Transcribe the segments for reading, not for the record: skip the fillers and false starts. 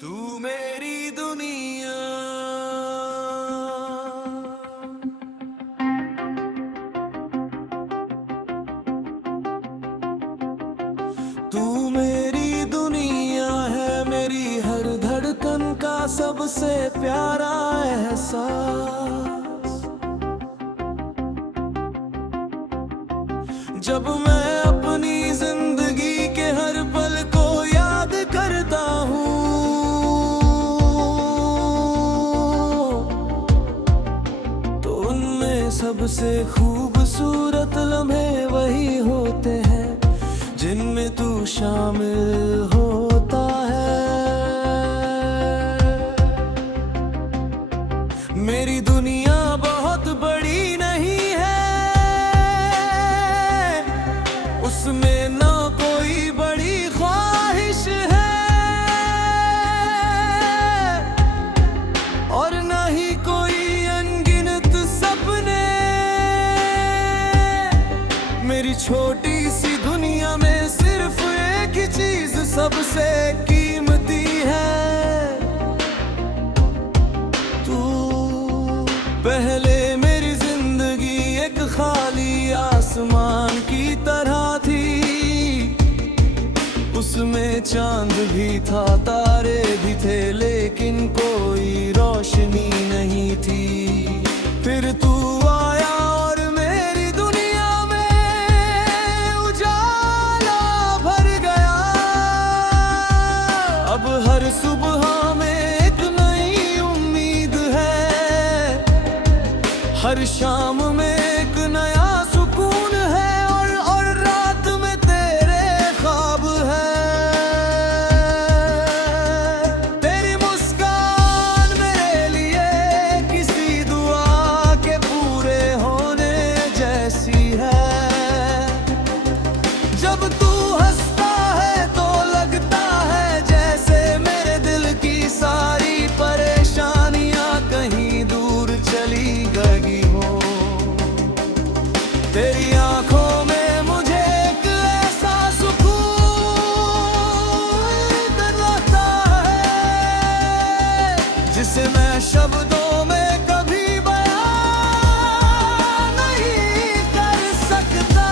तू मेरी दुनिया। तू मेरी दुनिया है, मेरी हर धड़कन का सबसे प्यारा एहसास। जब मैं अपनी जिंदगी के हर पल को याद करता हूँ, तो उनमें सबसे खूबसूरत लम्हे वही होते हैं जिनमें तू शामिल होता है। मेरी दुनिया बहुत बड़ी नहीं है, उसमें ना कोई बड़ी ख्वाहिश है और ना ही कोई अनगिनत सपने। मेरी छोटी सी दुनिया में सिर्फ एक ही चीज सबसे कीमती है, तू। पहले मेरी जिंदगी एक खाली आसमान की तरह थी, उसमें चांद भी था, तारे भी थे, लेकिन कोई रोशनी नहीं थी। फिर तू आया और मेरी दुनिया में उजाला भर गया। अब हर सुबह में एक नई उम्मीद है, हर शाम में एक नया सुकून है और रात में तेरे ख्वाब है। तेरी मुस्कान मेरे लिए किसी दुआ के पूरे होने जैसी है। जब तू हंसता है तो लगता है जैसे मेरे दिल की सारी परेशानियां कहीं दूर चली गई हो। तेरी आंखों में मुझे एक ऐसा सुकून लगता है जिसे मैं शब्दों में कभी बयां नहीं कर सकता।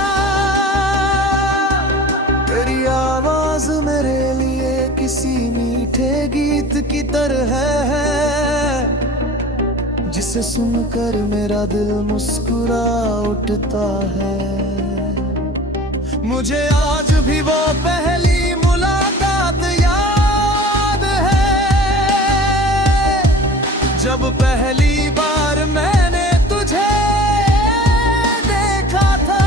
तेरी आवाज मेरे लिए किसी मीठे गीत की तरह है, जिसे सुनकर मेरा दिल मुस्कुरा उठता है। मुझे आज भी वो पहली मुलाकात याद है, जब पहली बार मैंने तुझे देखा था।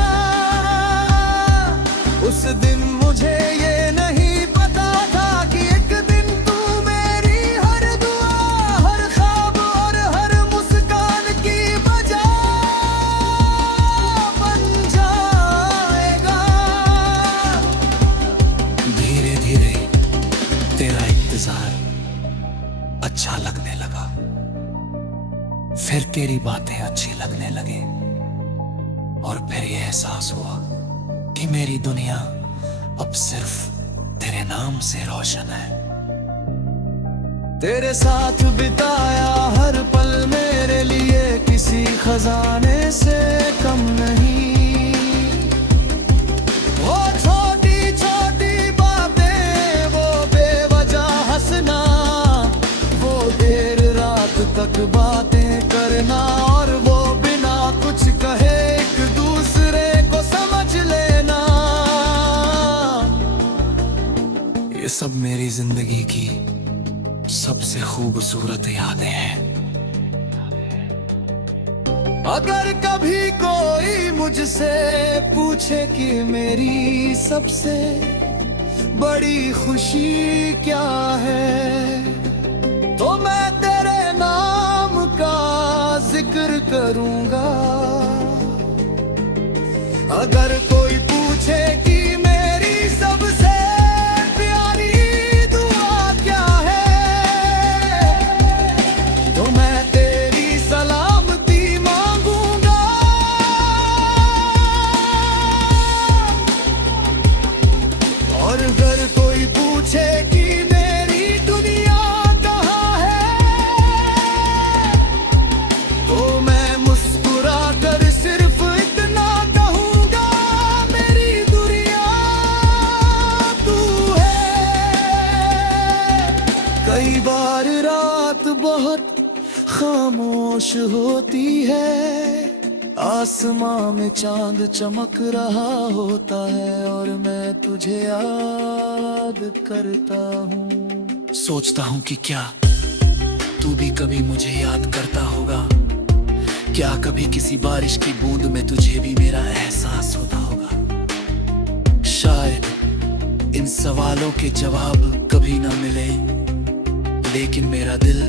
उस दिन मुझे ये नहीं पता था कि एक दिन तू मेरी हर दुआ, हर ख्वाब और हर मुस्कान की वजह बन जाएगा। धीरे धीरे तेरा इंतजार अच्छा लगने लगा, फिर तेरी बातें अच्छी लगने लगी, और फिर ये एहसास हुआ कि मेरी दुनिया अब सिर्फ तेरे नाम से रोशन है। तेरे साथ बिताया हर पल मेरे लिए किसी खजाने से कम नहीं। वो छोटी छोटी बातें, वो बेवजह हंसना, वो देर रात तक बातें करना, और वो बिना कुछ कहे एक दूसरे को समझ लेना, ये सब मेरी जिंदगी की सबसे खूबसूरत यादें हैं। अगर कभी कोई मुझसे पूछे कि मेरी सबसे बड़ी खुशी क्या है, तो मैं तेरे नाम का जिक्र करूंगा। अगर कोई पूछे कि मेरी सबसे प्यारी दुआ क्या है, तो मैं तेरी सलामती मांगूंगा। और अगर कोई पूछे कि मेरी दुनिया बहुत खामोश होती है। आसमां में चांद चमक रहा होता है और मैं तुझे याद करता हूँ। सोचता हूँ कि क्या तू भी कभी मुझे याद करता होगा। क्या कभी किसी बारिश की बूंद में तुझे भी मेरा एहसास होता होगा। शायद इन सवालों के जवाब कभी ना मिले, लेकिन मेरा दिल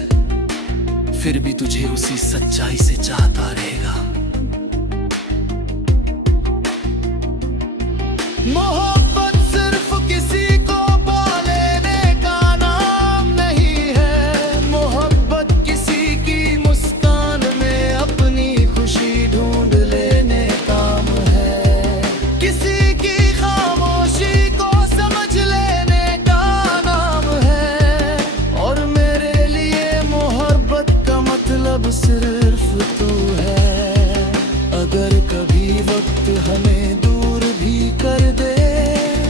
फिर भी तुझे उसी सच्चाई से चाहता रहेगा। मोहब्बत सिर्फ किसी को पा लेने का नाम नहीं है। मोहब्बत किसी की मुस्कान में अपनी खुशी ढूंढ लेने काम है। किसी की खामोशी को समझ लेने का नाम है। और मेरे लिए मोहब्बत का मतलब सिर्फ तू है। अगर कभी वक्त हमें दूर भी कर दे,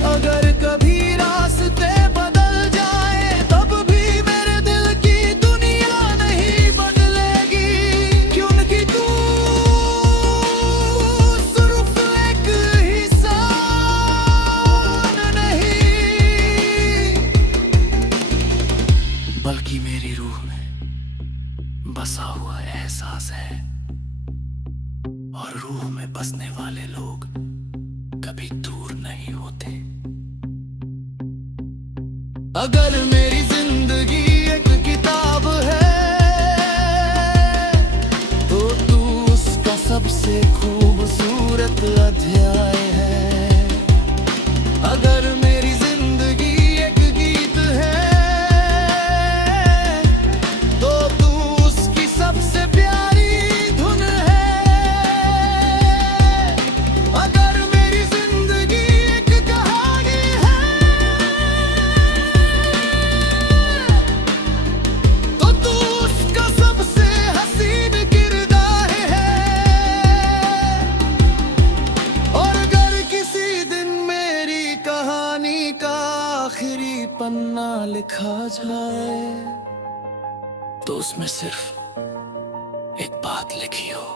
अगर कभी रास्ते बदल जाए, तब भी मेरे दिल की दुनिया नहीं बदलेगी। क्योंकि तू सिर्फ एक इंसान नहीं, बल्कि मेरी रूह में बसा हुआ एहसास है। और रूह में बसने वाले लोग कभी दूर नहीं होते। अगर मेरी जिंदगी एक किताब है, तो तू उसका सबसे खूबसूरत अध्याय है। अगर मेरी जिंदगी एक गीत है, तो तू उसकी सबसे प्यारी धुन है। अगर मेरी जिंदगी एक कहानी है, तो तू उसका सबसे हसीन किरदार है। और अगर किसी दिन मेरी कहानी का आखिरी पन्ना लिखा जाए, तो उसमें सिर्फ एक बात लिखी हो।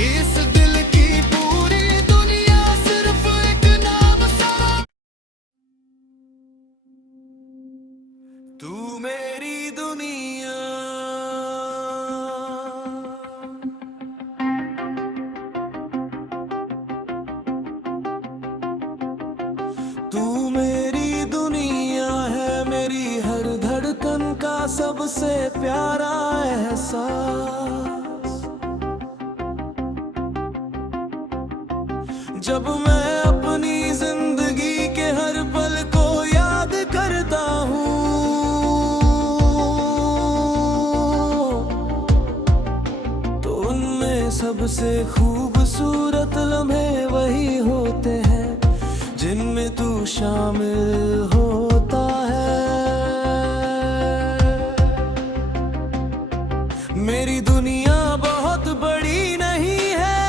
इस दिल की पूरी दुनिया सिर्फ एक नाम सा। तू मेरी दुनिया, तू मेरी दुनिया है। मेरी हर धड़कन का सबसे प्यारा एहसास। जब मैं अपनी जिंदगी के हर पल को याद करता हूँ, तो उनमें सबसे खूबसूरत लम्हे वही होते हैं जिनमें तू शामिल होता है। मेरी दुनिया बहुत बड़ी नहीं है,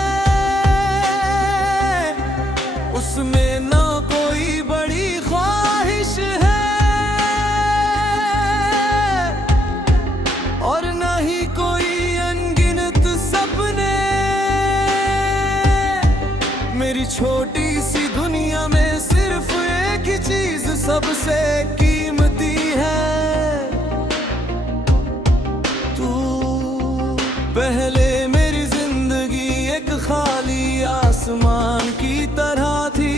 उसमें ना कोई बड़ी ख्वाहिश है, और ना ही कोई अनगिनत सपने। मेरी छोटी सी दुनिया में सिर्फ एक ही चीज सबसे कीमती है, तू। पहले मेरी जिंदगी एक खाली आसमान की तरह थी।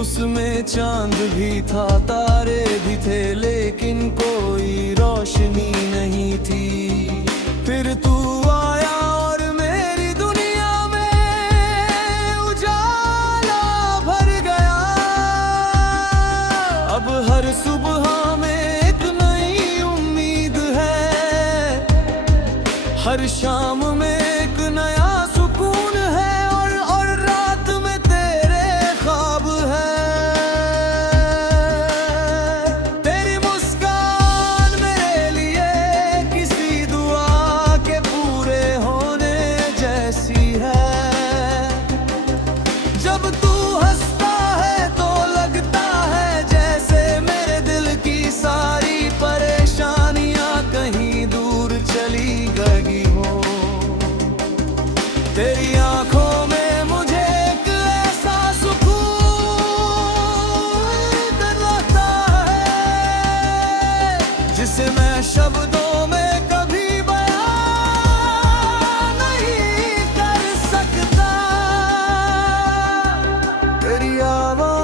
उसमें चांद भी था, तारे भी थे, लेकिन कोई रोशनी नहीं थी। फिर तू आया और मेरी दुनिया में उजाला भर गया। अब हर सुबह में एक नई उम्मीद है, हर शाम में एक नया सुकून है, और रात में तेरे ख्वाब है। तेरी मुस्कान मेरे लिए किसी दुआ के पूरे होने जैसी है। जब तू हंसता है तो लगता है जैसे मेरे दिल की सारी पर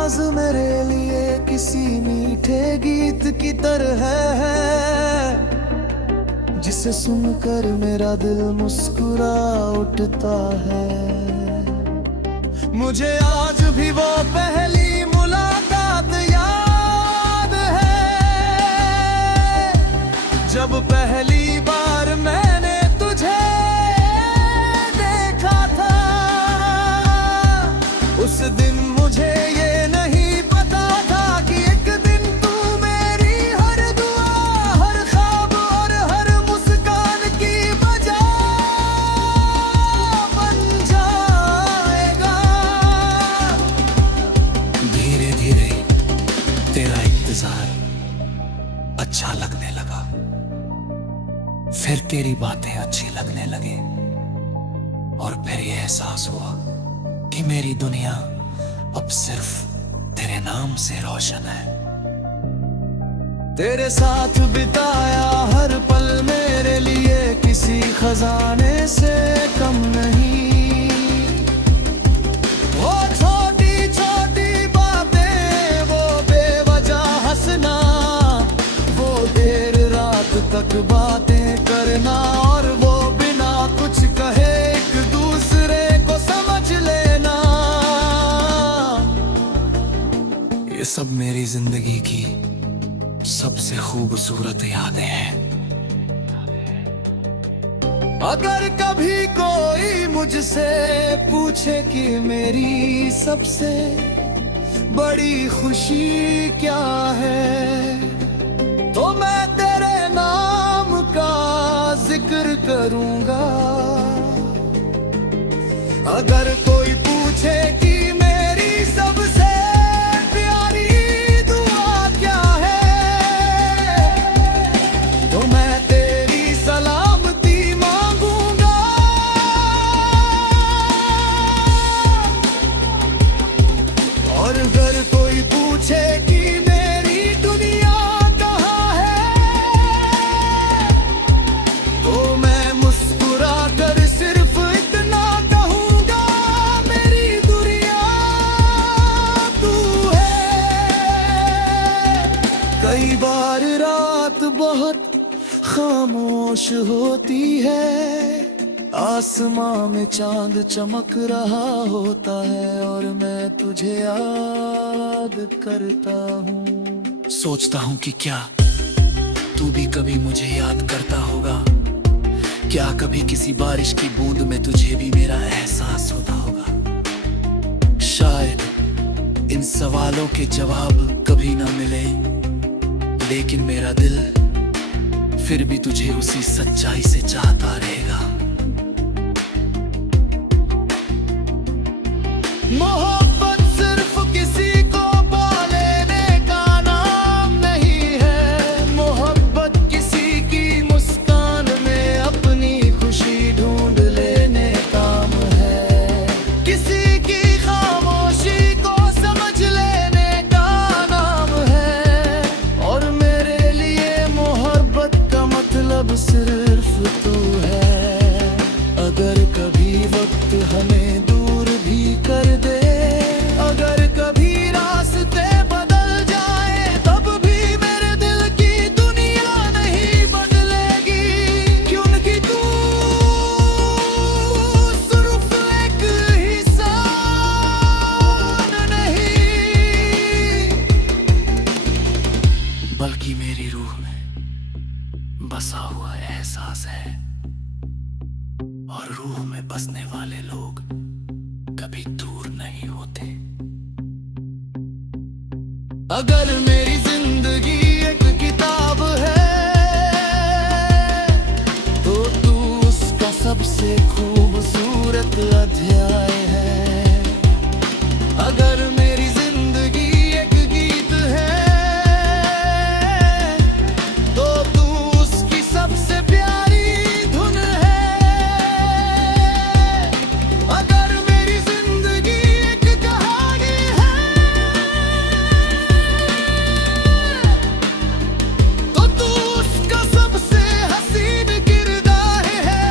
आवाज मेरे लिए किसी मीठे गीत की तरह है, जिसे सुनकर मेरा दिल मुस्कुरा उठता है। मुझे आज भी वो पहली मुलाकात याद है, जब पहली बार मैंने तुझे देखा था। उस दिन मुझे ये नहीं पता था कि एक दिन तू मेरी हर दुआ, हर ख्वाब और हर मुस्कान की वजह बन जाएगा। धीरे धीरे तेरा इंतजार अच्छा लगने लगा, फिर तेरी बातें अच्छी लगने लगे, और फिर ये एहसास हुआ कि मेरी दुनिया अब सिर्फ तेरे नाम से रोशन है। तेरे साथ बिताया हर पल मेरे लिए किसी खजाने से कम नहीं। वो छोटी छोटी बातें, वो बेवजह हंसना, वो देर रात तक बातें करना, और वो बिना कुछ कहे एक दूसरे को समझ लेना, ये सब मेरी जिंदगी की सबसे खूबसूरत यादें हैं। अगर कभी कोई मुझसे पूछे कि मेरी सबसे बड़ी खुशी क्या है, तो मैं तेरे नाम का जिक्र करूंगा। अगर कोई पूछे कि मेरी सबसे प्यारी दुआ क्या है, तो मैं तेरी सलामती मांगूंगा। और अगर कोई पूछे कि मेरी दुनिया कहाँ है, तो मैं मुस्कुरा कर सिर्फ इतना कहूंगा, मेरी दुनिया तू है। कई बार रात बहुत खामोश होती है, आसमां में चांद चमक रहा होता है, और मैं तुझे याद करता हूँ। सोचता हूँ कि क्या तू भी कभी मुझे याद करता होगा, क्या कभी किसी बारिश की बूंद में तुझे भी मेरा एहसास होता होगा। शायद इन सवालों के जवाब कभी ना मिले, लेकिन मेरा दिल फिर भी तुझे उसी सच्चाई से चाहता रहेगा। मोहब्बत सिर्फ किसी को पा लेने का नाम नहीं है, मोहब्बत किसी की मुस्कान में अपनी खुशी ढूंढ लेने काम है। किसी की खामोशी को समझ लेने का नाम है, और मेरे लिए मोहब्बत का मतलब सिर्फ तू है। अगर कभी वक्त हमें दूर भी कर दे, अगर कभी रास्ते बदल जाए, तब भी मेरे दिल की दुनिया नहीं बदलेगी, क्योंकि तू सिर्फ एक इंसान नहीं, बल्कि मेरी रूह में बसा हुआ एहसास है, और रूह में बसने वाले लोग कभी दूर नहीं होते। अगर मेरी जिंदगी एक किताब है, तो तू उसका सबसे खूबसूरत अध्याय है। अगर मेरी जिंदगी एक गीत है, तो तू उसकी सबसे प्यारी धुन है। अगर मेरी जिंदगी एक कहानी है, तो तू उसका सबसे हसीन किरदार है।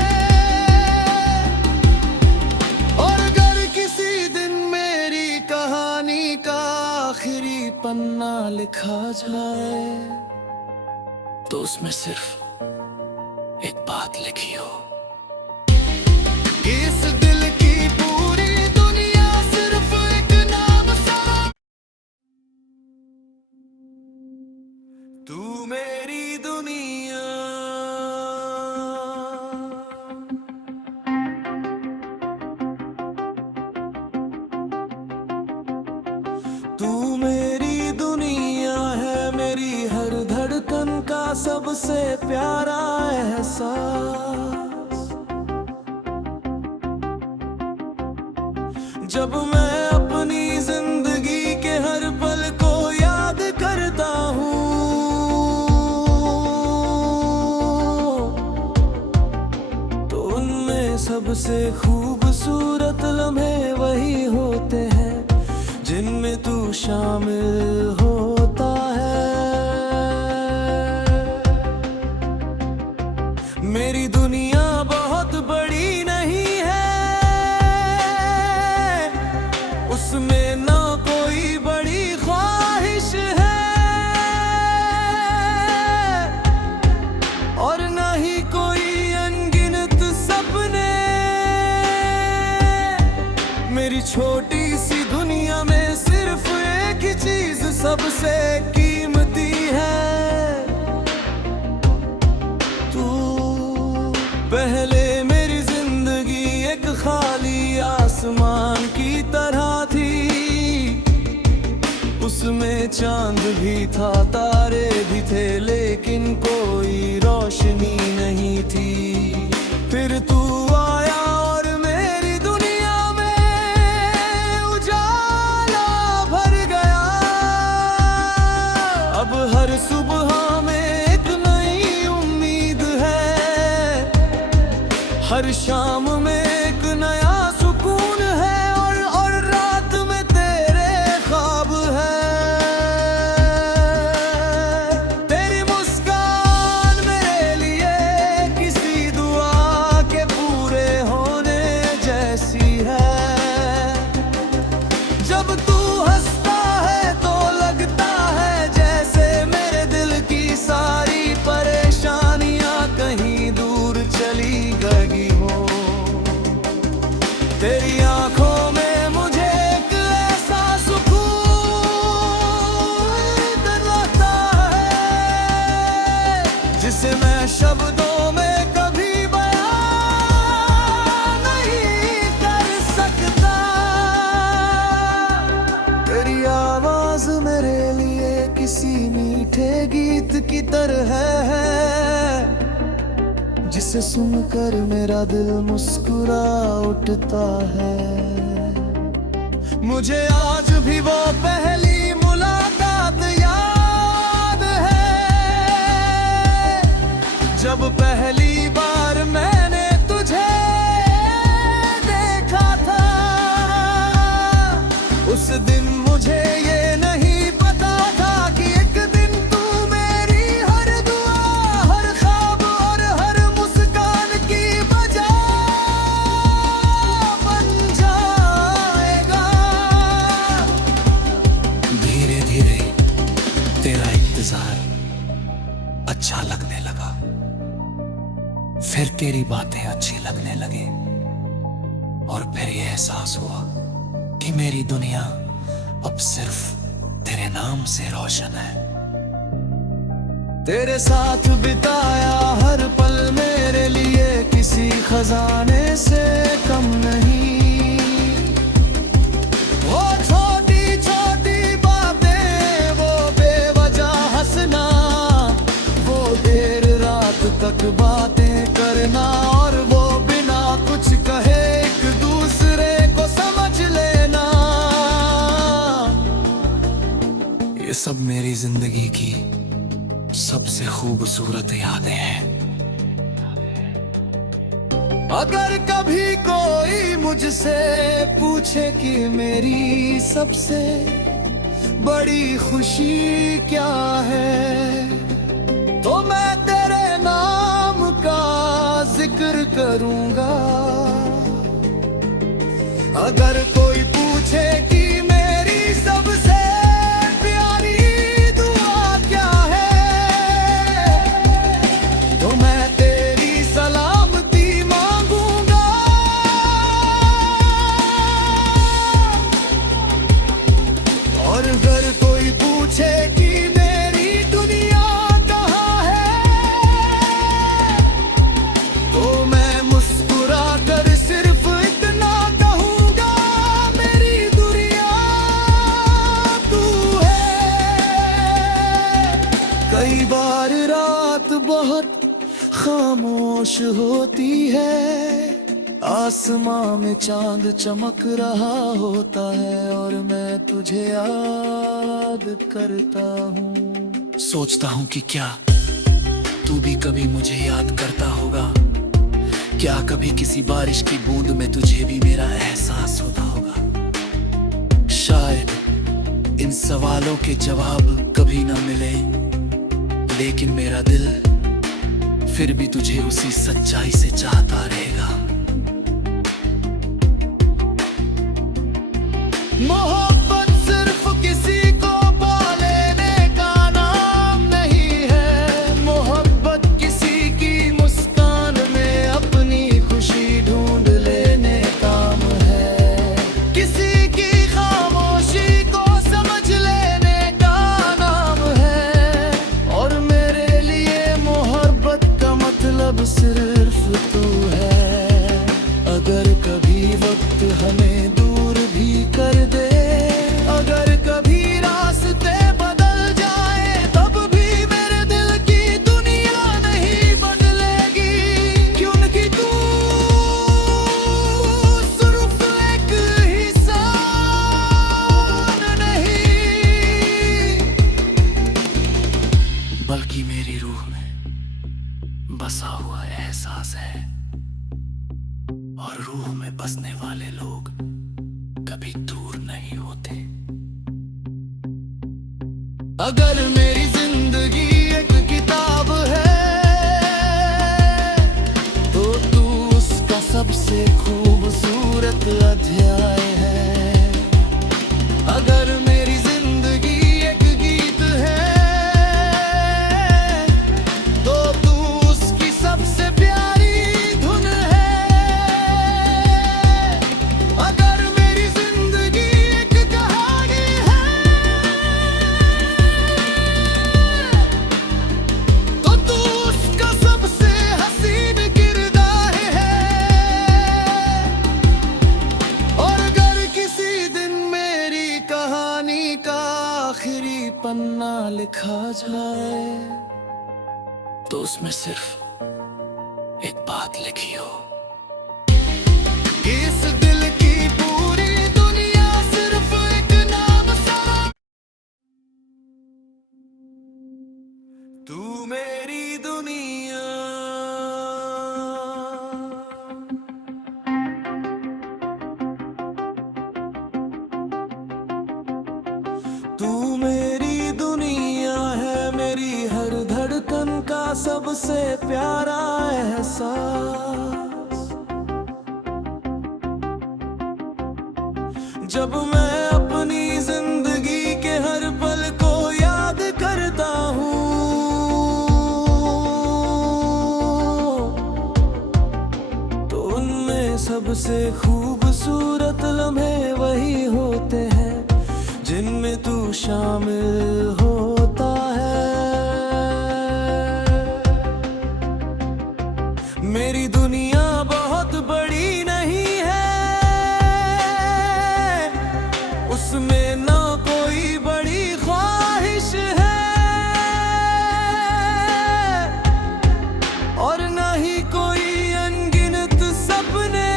और अगर किसी दिन मेरी कहानी का आखिरी पन्ना लिखा जाए तो उसमें सिर्फ एक बात लिखी हो, इस दिल की पूरी दुनिया सिर्फ एक नाम सा। तू मेरी दुनिया, तू मेरी दुनिया है, मेरी हर धड़कन का सबसे प्यारा एहसास। जब मैं अपनी जिंदगी के हर पल को याद करता हूँ, तो उनमें सबसे खूबसूरत लम्हे वही होते हैं जिनमें तू शामिल होता है। मेरी दुनिया बहुत बड़ी नहीं है, उसमें ना कोई बड़ी ख्वाहिश है और ना ही कोई अनगिनत सपने। मेरी छोटी सी दुनिया में सिर्फ एक ही चीज सबसे कीमती है, तू। पहले मेरी जिंदगी एक खाली आसमान की तरह थी, उसमें चांद भी था, तारे भी थे, लेकिन कोई रोशनी नहीं थी। फिर तू आया और मेरी दुनिया में उजाला भर गया। अब हर सुबह में एक नई उम्मीद है, हर शाम में एक नया सुकून है और रात में तेरे ख्वाब है। तेरी मुस्कान मेरे लिए किसी दुआ के पूरे होने जैसी है। जब तू हंसता है तो लगता है जैसे मेरे दिल की सारी परेशानियां कहीं दूर चली गई हो। तेरी आंखों में मुझे एक ऐसा सुकून लगता है जिसे मैं शब्दों में कभी बयां नहीं कर सकता। तेरी आवाज मेरे लिए किसी मीठे गीत की तरह है, जिसे सुनकर मेरा दिल मुस्कुरा उठता है। मुझे आज भी वो पहली मुलाकात याद है, जब पहली बार मैंने तुझे देखा था। उस दिन मुझे ये नहीं पता था कि एक दिन तू मेरी हर दुआ, हर ख्वाब और हर मुस्कान की वजह बन जाएगा। धीरे धीरे तेरा इंतजार अच्छा लगने लगा, फिर तेरी बातें अच्छी लगने लगी, और फिर ये एहसास हुआ कि मेरी दुनिया अब सिर्फ तेरे नाम से रोशन है। तेरे साथ बिताया हर पल मेरे लिए किसी खजाने से कम नहीं। वो छोटी छोटी बातें, वो बेवजह हंसना, वो देर रात तक बातें करना, और वो बिना कुछ कहे एक दूसरे को समझ लेना, ये सब मेरी जिंदगी की सबसे खूबसूरत यादें हैं। अगर कभी कोई मुझसे पूछे कि मेरी सबसे बड़ी खुशी क्या है, तो मैं तेरे नाम का जिक्र करूंगा। अगर कोई पूछे कि मेरी सबसे और अगर कोई पूछे कि मेरी दुनिया कहाँ है, तो मैं मुस्कुरा कर सिर्फ इतना कहूँगा, मेरी दुनिया तू है। कई बार रात बहुत खामोश होती है, आसमां में चांद चमक रहा होता है और मैं तुझे याद करता हूँ। सोचता हूँ कि क्या तू भी कभी मुझे याद करता होगा, क्या कभी किसी बारिश की बूंद में तुझे भी मेरा एहसास होता होगा। शायद इन सवालों के जवाब कभी ना मिले, लेकिन मेरा दिल फिर भी तुझे उसी सच्चाई से चाहता रहेगा। मोहब्बत सिर्फ किसी को पा लेने का नाम नहीं है, मोहब्बत किसी की मुस्कान में अपनी खुशी ढूंढ लेने काम है, किसी की खामोशी को समझ लेने का नाम है। और मेरे लिए मोहब्बत का मतलब सिर्फ तू है। अगर कभी वक्त हमें दूर भी कर दे, अगर कभी रास्ते बदल जाए, तब भी मेरे दिल की दुनिया नहीं बदलेगी, क्योंकि तू सिर्फ एक इंसान नहीं, बल्कि मेरी रूह में बसा हुआ एहसास है, और रूह में बसने वाले लोग कभी दूर नहीं होते। अगर मेरी जिंदगी एक किताब है, तो तू उसका सबसे खूबसूरत अध्याय है। अगर मेरी जिंदगी एक गीत है, तो तू उसकी सबसे प्यारी धुन है। अगर मेरी जिंदगी एक कहानी है, तो तू उसका सबसे हसीन किरदार है। और अगर किसी दिन मेरी कहानी का आखिरी पन्ना लिखा जाए, तो उसमें सिर्फ एक बात लिखी हो, इस दिल की पूरी दुनिया सिर्फ एक नाम सा। तू मेरी दुनिया, तू मेरी दुनिया है, मेरी हर धड़कन का सबसे प्यारा एहसास। जब मैं अपनी जिंदगी के हर पल को याद करता हूँ, तो उनमें सबसे खूबसूरत लम्हे वही होते हैं जिनमें तू शामिल होता है। मेरी दुनिया बहुत बड़ी नहीं है, उसमें ना कोई बड़ी ख्वाहिश है, और ना ही कोई अनगिनत सपने।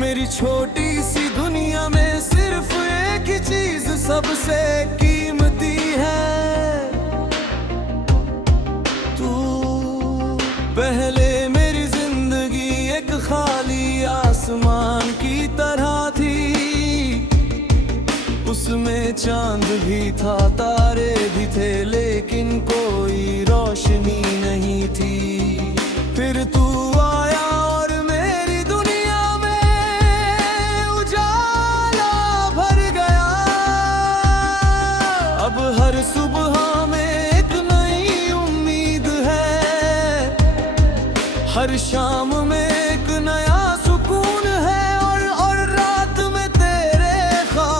मेरी छोटी सी दुनिया में सिर्फ एक ही चीज सबसे कीमती है, तू। पहले मेरी जिंदगी एक खाली आसमान की तरह थी, उसमें चांद भी था, तारे भी थे, लेकिन कोई रोशनी नहीं थी। फिर तू आया और मेरी दुनिया में उजाला भर गया। अब हर सुबह में एक नई उम्मीद है, हर शाम में एक नया सुकून है, और रात में तेरे ख्वाब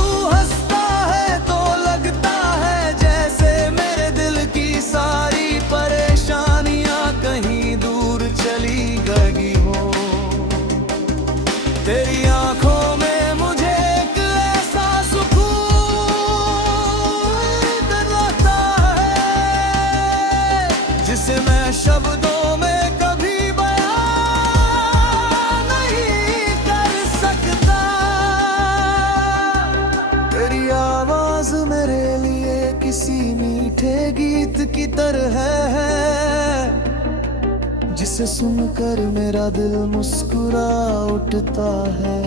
तू हंसता है तो लगता है जैसे मेरे दिल की सारी परेशानियां कहीं दूर चली गई हो। तेरी आंखों में मुझे एक ऐसा सुकून मिलता है जिसे मैं शब्दों में कभी बयां नहीं कर सकता। तेरी आवाज मेरे लिए किसी मीठे गीत की तरह है जिसे सुनकर मेरा दिल मुस्कुरा उठता है।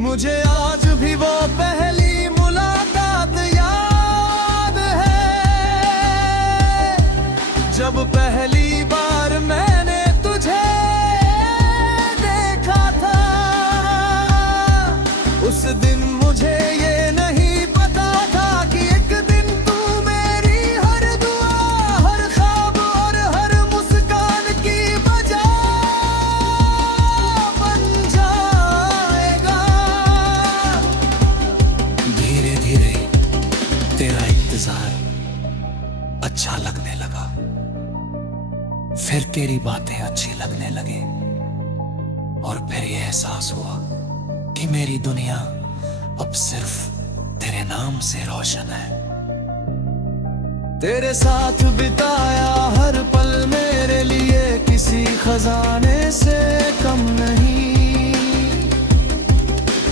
मुझे आज भी वो पहली मुलाकात याद है जब पहली बार मैंने तुझे देखा था। उस दिन मुझे ये नहीं पता था कि एक दिन तू मेरी हर दुआ, हर ख्वाब और हर मुस्कान की वजह बन जाएगा। धीरे धीरे तेरा इंतजार अच्छा लगने लगा, फिर तेरी बातें अच्छी लगने लगे, और फिर ये एहसास हुआ कि मेरी दुनिया अब सिर्फ तेरे नाम से रोशन है। तेरे साथ बिताया हर पल मेरे लिए किसी खजाने से कम नहीं।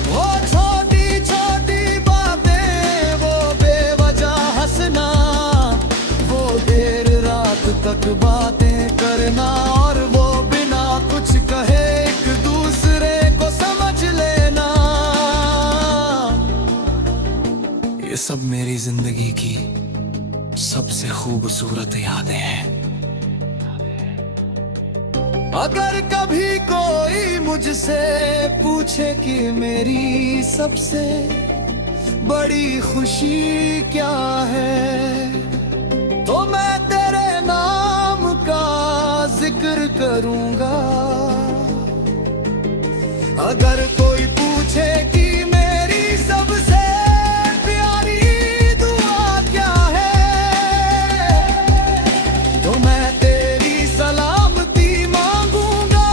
वो छोटी छोटी बातें, वो बेवजह हंसना, वो देर रात तक बातें करना, और वो बिना कुछ कहे एक दूसरे को समझ लेना, ये सब मेरी जिंदगी की सबसे खूबसूरत यादें हैं। अगर कभी कोई मुझसे पूछे कि मेरी सबसे बड़ी खुशी क्या है, तो मैं तेरे नाम का जिक्र करूंगा। अगर कोई पूछे कि मेरी सबसे प्यारी दुआ क्या है, तो मैं तेरी सलामती मांगूंगा।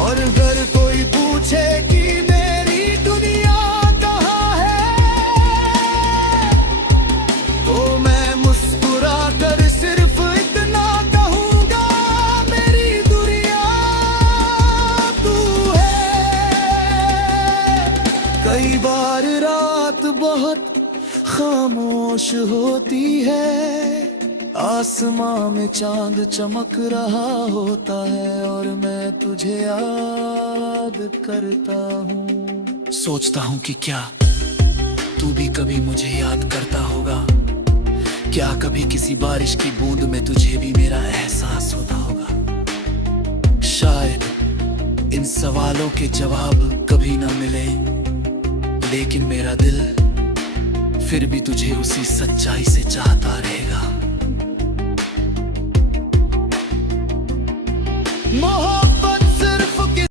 और अगर कोई पूछे कि मेरी दुनिया कहाँ है, तो मैं मुस्कुरा कर सिर्फ इतना कहूंगा, मेरी दुनिया तू है। कई बार रात बहुत खामोश होती है, आसमां में चांद चमक रहा होता है, और मैं तुझे याद करता हूँ। सोचता हूँ कि क्या तू भी कभी मुझे याद करता होगा, क्या कभी किसी बारिश की बूंद में तुझे भी मेरा एहसास होता होगा। शायद इन सवालों के जवाब कभी ना मिले, लेकिन मेरा दिल फिर भी तुझे उसी सच्चाई से चाहता रहेगा। मोहब्बत